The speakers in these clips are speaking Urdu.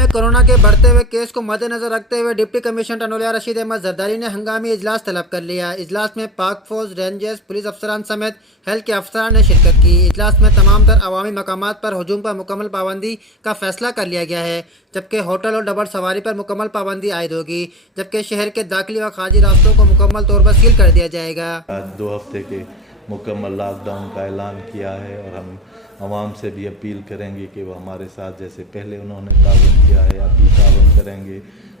میں کورونا کے بڑھتے ہوئے کیس کو مد نظر رکھتے ہوئے ڈپٹی کمشنر ٹنڈولیا رشید احمد زرداری نے ہنگامی اجلاس طلب کر لیا۔ اجلاس میں پاک فوج، رینجرز، پولیس افسران سمیت ہیلتھ کے افسران نے شرکت کی۔ اجلاس میں تمام تر عوامی مقامات پر ہجوم پر مکمل پابندی کا فیصلہ کر لیا گیا ہے، جبکہ ہوٹل اور ڈبل سواری پر مکمل پابندی عائد ہوگی، جبکہ شہر کے داخلی و خارجی راستوں کو مکمل طور پر سیل کر دیا جائے گا۔ آج 2 ہفتے کے مکمل لاک ڈاؤن کا اعلان کیا ہے، اور ہم عوام سے بھی اپیل کریں گے کہ وہ ہمارے ساتھ جیسے پہلے انہوں نے تعاون کیا ہے اب بھی تعاون کریں گے،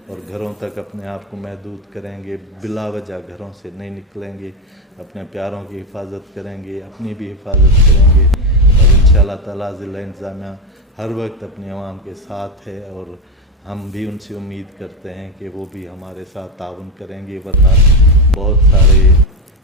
اور گھروں تک اپنے آپ کو محدود کریں گے، بلا وجہ گھروں سے نہیں نکلیں گے، اپنے پیاروں کی حفاظت کریں گے، اپنی بھی حفاظت کریں گے، اور انشاءاللہ تعالیٰ ضلع انتظامیہ ہر وقت اپنے عوام کے ساتھ ہے، اور ہم بھی ان سے امید کرتے ہیں کہ وہ بھی ہمارے ساتھ تعاون کریں گے، ورنہ بہت سارے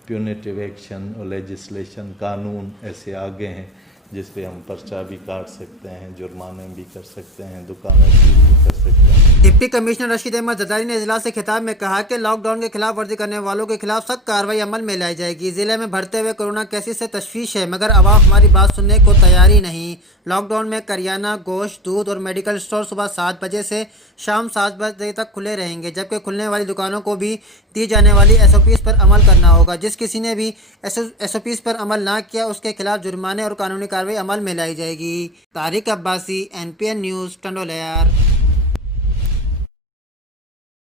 پیونیٹیو ایکشن اور لیجسلیشن قانون ایسے آگے ہیں جس پہ ہم پرچہ بھی کاٹ سکتے ہیں، جرمانے بھی کر سکتے ہیں، دکانیں سیل بھی کر سکتے ہیں۔ ڈپٹی کمشنر رشید احمد زرداری نے اجلاس سے خطاب میں کہا کہ لاک ڈاؤن کی خلاف ورزی کرنے والوں کے خلاف سخت کارروائی عمل میں لائی جائے گی۔ ضلع میں بڑھتے ہوئے کورونا کیسز سے تشویش ہے، مگر عوام ہماری بات سننے کو تیار ہی نہیں۔ لاک ڈاؤن میں کریانہ، گوشت، دودھ اور میڈیکل اسٹور صبح 7 بجے سے شام 7 بجے تک کھلے رہیں گے، جبکہ کھلنے والی دکانوں کو بھی دی جانے والی SOPs پر عمل کرنا ہوگا۔ جس کسی نے بھی SOPs پر عمل نہ کیا اس کے خلاف جرمانے اور قانونی کارروائی عمل میں لائی جائے گی۔ Tariq Abbasi, NPN news, ٹنڈولیا۔